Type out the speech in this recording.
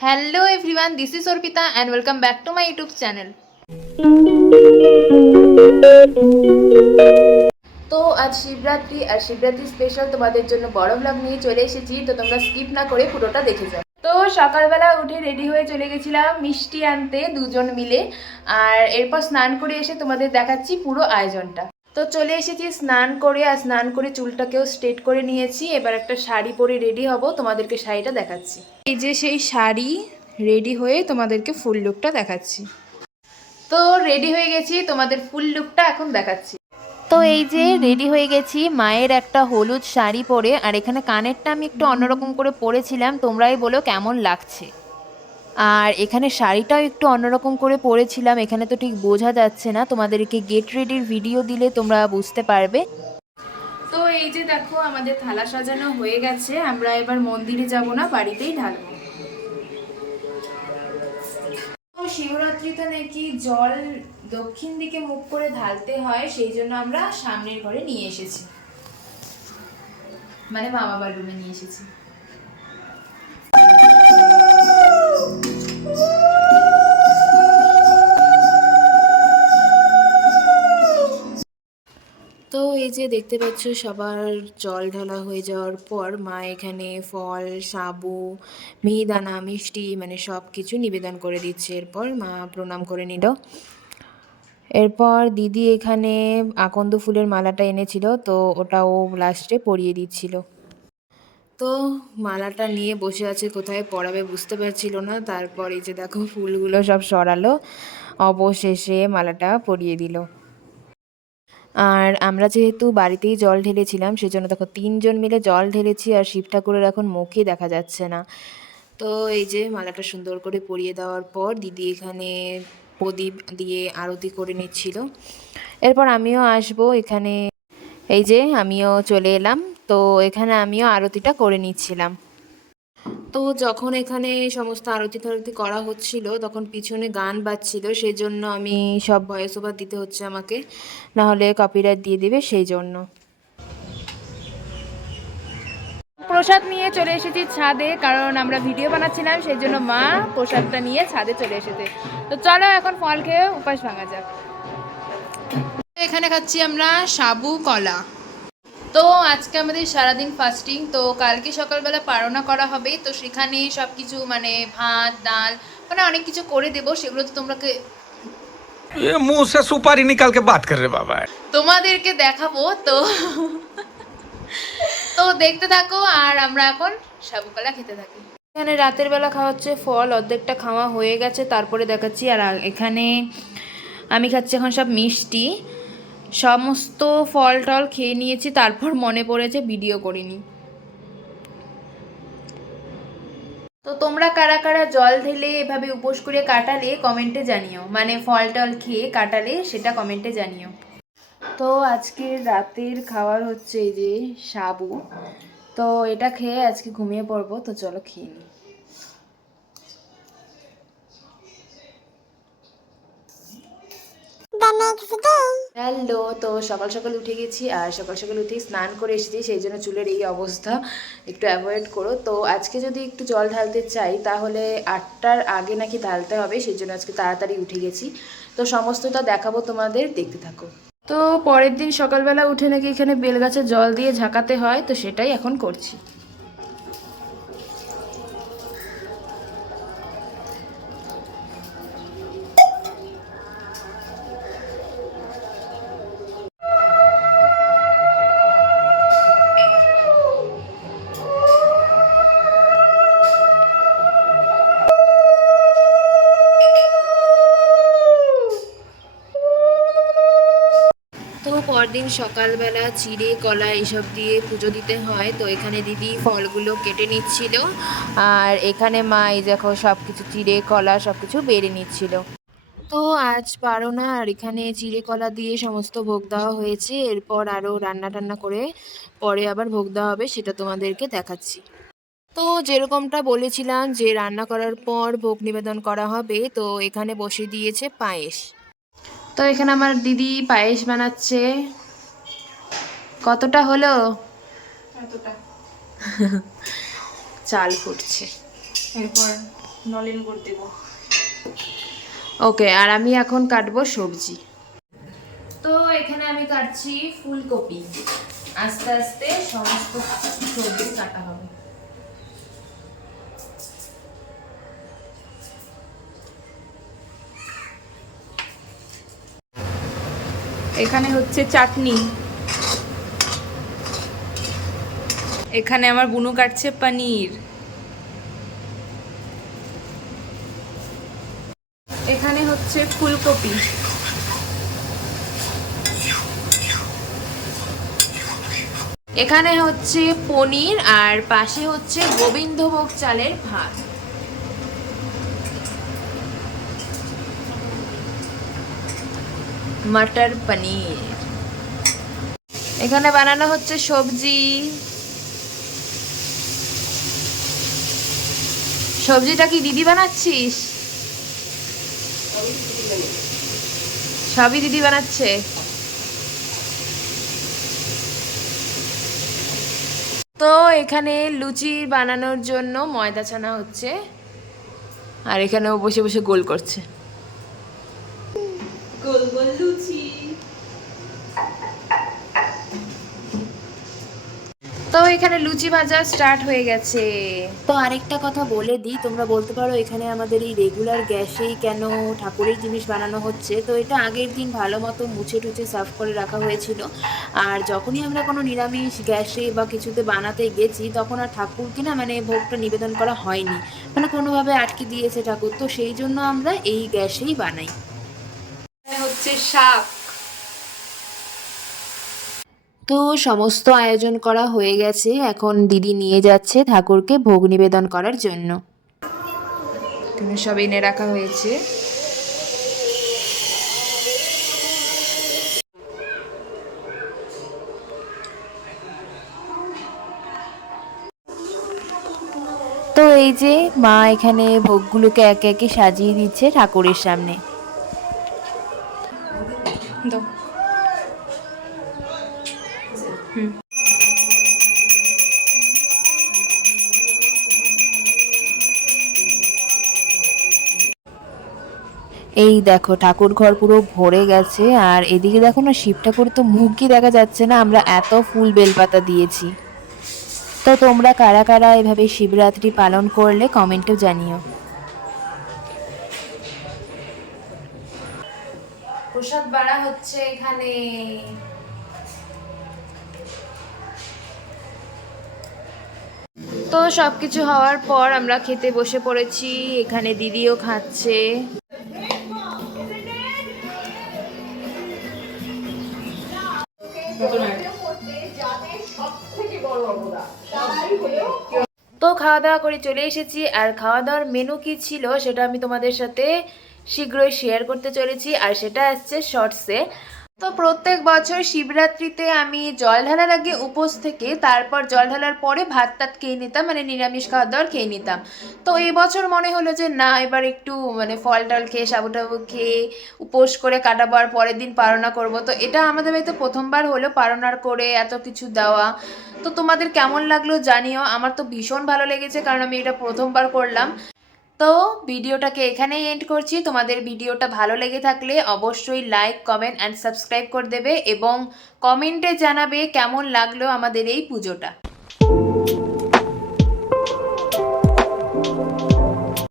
Hello everyone, this is Orpita and welcome back to my YouTube channel. তো আজ শিবরাত্রি আর Shivratri special তোমাদের জন্য বড় ব্লগ নিয়ে চলে এসেছি, তো তোমরা স্কিপ না করে পুরোটা দেখে যাও। তো সকালবেলা উঠে রেডি হয়ে চলে গেছিলাম মিষ্টি আনতে দুজন মিলে, আর এরপর স্নান করে এসে তোমাদের দেখাচ্ছি পুরো আয়োজনটা। তো চলে এসেছি স্নান করে, আর স্নান করে চুলটাকেও স্ট্রেট করে নিয়েছি। এবার একটা শাড়ি পরে রেডি হব, তোমাদেরকে শাড়িটা দেখাচ্ছি। এই যে সেই শাড়ি, রেডি হয়ে তোমাদেরকে ফুল লুকটা দেখাচ্ছি। তো রেডি হয়ে গেছি, তোমাদের ফুল লুকটা এখন দেখাচ্ছি। তো এই যে রেডি হয়ে গেছি মায়ের একটা হলুদ শাড়ি পরে, আর এখানে কানেরটা আমি একটু অন্যরকম করে পরেছিলাম, তোমরাই বলো কেমন লাগছে। আর এখানে শাড়িটাও একটু অন্যরকম করে পরেছিলাম, এখানে তো ঠিক বোঝা যাচ্ছে না, তোমাদেরকে গেট রেডির ভিডিও দিলে তোমরা বুঝতে পারবে। তো এই যে দেখো আমাদের থালা সাজানো হয়ে গেছে, আমরা এবার মন্দিরে যাব না, বাড়িতেই ঢালবো। তো শিবরাত্রিতে নাকি জল দক্ষিণ দিকে মুখ করে ঢালতে হয়, সেই জন্য আমরা সামনের ঘরে নিয়ে এসেছি, মানে মা বাবার রুমে নিয়ে এসেছি। তো এই যে দেখতে পাচ্ছ সবার জল ঢালা হয়ে যাওয়ার পর মা এখানে ফল, সাবু, মিহিদানা, মিষ্টি মানে সব কিছু নিবেদন করে দিচ্ছে। এরপর মা প্রণাম করে নিল। এরপর দিদি এখানে আকন্দ ফুলের মালাটা এনেছিল, তো ওটাও লাস্টে পরিয়ে দিচ্ছিল। তো মালাটা নিয়ে বসে আছে, কোথায় পরাবে বুঝতে পারছিল না। তারপর এই যে দেখো ফুলগুলো সব সরালো, অবশেষে মালাটা পরিয়ে দিল। আর আমরা যেহেতু বাড়িতেই জল ঢেলেছিলাম, সেজন্য দেখো 3জন মিলে জল ঢেলেছি, আর শিব ঠাকুরের এখন মুখই দেখা যাচ্ছে না। তো এই যে মালাটা সুন্দর করে পরিয়ে দেওয়ার পর দিদি এখানে প্রদীপ দিয়ে আরতি করে নিচ্ছিল। এরপর আমিও আসবো এখানে, এই যে আমিও চলে এলাম। তো এখানে আমিও আরতিটা করে নিচ্ছিলাম। তো যখন এখানে সমস্ত আরতি ফারতি করা হচ্ছিল, তখন পিছনে গান বাজছিল, সেই জন্য আমি সব ভয়েস ওভার দিতে হচ্ছে আমাকে, না হলে কপিরাইট দিয়ে দিবে, সেই জন্য। প্রসাদ নিয়ে চলে এসেছি ছাদে, কারণ আমরা ভিডিও বানাচ্ছিলাম, সেই জন্য মা প্রসাদটা নিয়ে ছাদে চলে এসেছে। তো চলো এখন ফল খেয়ে উপাস ভাঙা যাক। এখানে খাচ্ছি আমরা সাবু কলা। তো আজকে আমাদের সারাদিন ফাস্টিং, তো কালকে সকালবেলা পারনা করা হবে, তো সেখানে সব কিছু মানে ভাত ডাল মানে অনেক কিছু করে দেবো, সেগুলো তো ये मुंह से सुपारी निकाल के बात कर रहे बाबा। তোমাদেরকে দেখাবো। তো তো দেখতে থাকো, আর আমরা এখন সাবু কলা খেতে থাকি। এখানে রাতের বেলা খাওয়া হচ্ছে ফল, অর্ধেকটা খাওয়া হয়ে গেছে, তারপরে দেখাচ্ছি। আর এখানে আমি খাচ্ছি এখন সব মিষ্টি, সমস্ত ফল টল খেয়ে নিয়েছি, তারপর মনে পড়েছে ভিডিও করিনি। তো তোমরা কারা কারা জল ঢেলে এভাবে উপোস করে কাটালে কমেন্টে জানিও, মানে ফল টল খেয়ে কাটালে সেটা কমেন্টে জানিও। তো আজকে রাতের খাবার হচ্ছে এই যে সাবু, তো এটা খেয়ে আজকে ঘুমিয়ে পড়বো, তো চলো খেয়ে নিই। হ্যালো, তো সকাল সকাল উঠে গেছি, আর সকাল সকাল উঠেই স্নান করে এসেছি, সেই জন্য চুলের এই অবস্থা, একটু অ্যাভয়েড করো। তো আজকে যদি একটু জল ঢালতে চাই তাহলে 8টার আগে নাকি ঢালতে হবে, সেই জন্য আজকে তাড়াতাড়ি উঠে গেছি। তো সমস্তটা দেখাবো তোমাদের, দেখতে থাকো। তো পরের দিন সকালবেলা উঠে নাকি এখানে বেলগাছে জল দিয়ে ঝাঁকাতে হয়, তো সেটাই এখন করছি। তো পরদিন সকালবেলা চিড়ে কলা এইসব দিয়ে পুজো দিতে হয়, তো এখানে দিদি ফলগুলো কেটে নিচ্ছিল, আর এখানে মা এই দেখো সব কিছু চিড়ে কলা সব কিছু বেড়ে নিচ্ছিল। তো আজ পারো না, আর এখানে চিড়ে কলা দিয়ে সমস্ত ভোগ দেওয়া হয়েছে, এরপর আরও রান্না টান্না করে পরে আবার ভোগ দেওয়া হবে, সেটা তোমাদেরকে দেখাচ্ছি। তো যেরকমটা বলেছিলাম যে রান্না করার পর ভোগ নিবেদন করা হবে, তো এখানে বসে দিয়েছে পায়েস। তো এখানে আমার দিদি পায়েস বানাচ্ছে। কতটা হলো? এতটা। চাল ফুটছে। এরপর নলেন গুড় দেব। ওকে, আর আমি এখন কাটবো সবজি। তো এখানে আমি কাটছি ফুলকপি, আস্তে আস্তে সমস্ত সবজি কাটা হবে। এখানে হচ্ছে চাটনি, এখানে আমার বুনু কাটছে পনির, এখানে হচ্ছে ফুলকপি, এখানে হচ্ছে পনির, আর পাশে হচ্ছে গোবিন্দভোগ চালের ভাত। মটর পনির। এখানে বানানো হচ্ছে সবজি। সবজিটা কি দিদি বানাচ্ছিস? সবই দিদি বানাচ্ছে। তো এখানে লুচি বানানোর জন্য ময়দা ছানা হচ্ছে, আর এখানেও বসে বসে গোল করছে। গোল গোল লুচি। তো এখানে লুচি ভাজা স্টার্ট হয়ে গেছে। তো আরেকটা কথা বলে দিই, তোমরা বলতে পারো এখানে আমাদের এই রেগুলার গ্যাসেই কেন ঠাকুরের জিনিস বানানো হচ্ছে। তো এটা আগের দিন ভালো মতো মুছে টুছে সাফ করে রাখা হয়েছিল, আর যখনই আমরা কোনো নিরামিষ গ্যাসে বা কিছুতে বানাতে গেছি তখন আর ঠাকুরকে না মানে ভোগটা নিবেদন করা হয়নি, মানে কোনোভাবে আটকে দিয়েছে ঠাকুর, তো সেই জন্য আমরা এই গ্যাসেই বানাই। এখানে হচ্ছে শাক। তো সমস্ত আয়োজন করা হয়ে গেছে, এখন দিদি নিয়ে যাচ্ছে ঠাকুরকে ভোগ নিবেদন করার জন্য। এখানে সব এনে রাখা হয়েছে। তো এই যে মা এখানে ভোগগুলোকে একে একে সাজিয়ে দিচ্ছে ঠাকুরের সামনে। দাও। এই দেখো ঠাকুর ঘর পুরো ভরে গেছে, আর এদিকে দেখো না শিব ঠাকুর তো মুখই দেখা যাচ্ছে না, আমরা এত ফুল বেলপাতা দিয়েছি। তো তোমরা কারা কারা এভাবে শিবরাত্রি পালন করলে কমেন্টে জানিও। প্রসাদ বাড়া হচ্ছে এখানে। তো সবকিছু হওয়ার পর আমরা খেতে বসে পড়েছি, এখানে দিদিও খাচ্ছে। তো খাওয়া দাওয়া করে চলে এসেছি, আর খাওয়া দাওয়ার মেনু কি ছিল সেটা আমি তোমাদের সাথে শীঘ্রই শেয়ার করতে চলেছি, আর সেটা আসছে শর্টসে। তো প্রত্যেক বছর শিবরাত্রিতে আমি জল ঢালার আগে উপোস থেকে তারপর জল ঢালার পরে ভাত টাত খেয়ে নিতাম, মানে নিরামিষ খাওয়া দাওয়ার খেয়ে নিতাম। তো এই বছর মনে হলো যে না, এবার একটু মানে ফল টল খেয়ে সাবু টাবু খেয়ে উপোস করে কাটাবো, আর পরের দিন পারনা করব। তো এটা আমাদের বাড়িতে প্রথমবার হলো পারনার করে এত কিছু দেওয়া। তো তোমাদের কেমন লাগলো জানিও, আমার তো ভীষণ ভালো লেগেছে কারণ আমি এটা প্রথমবার করলাম। তো ভিডিওটাকে এখানেই এন্ড করছি। তোমাদের ভিডিওটা ভালো লেগে থাকলে অবশ্যই লাইক কমেন্ট অ্যান্ড সাবস্ক্রাইব করে দেবে, এবং কমেন্টে জানাবে কেমন লাগলো আমাদের এই পুজোটা।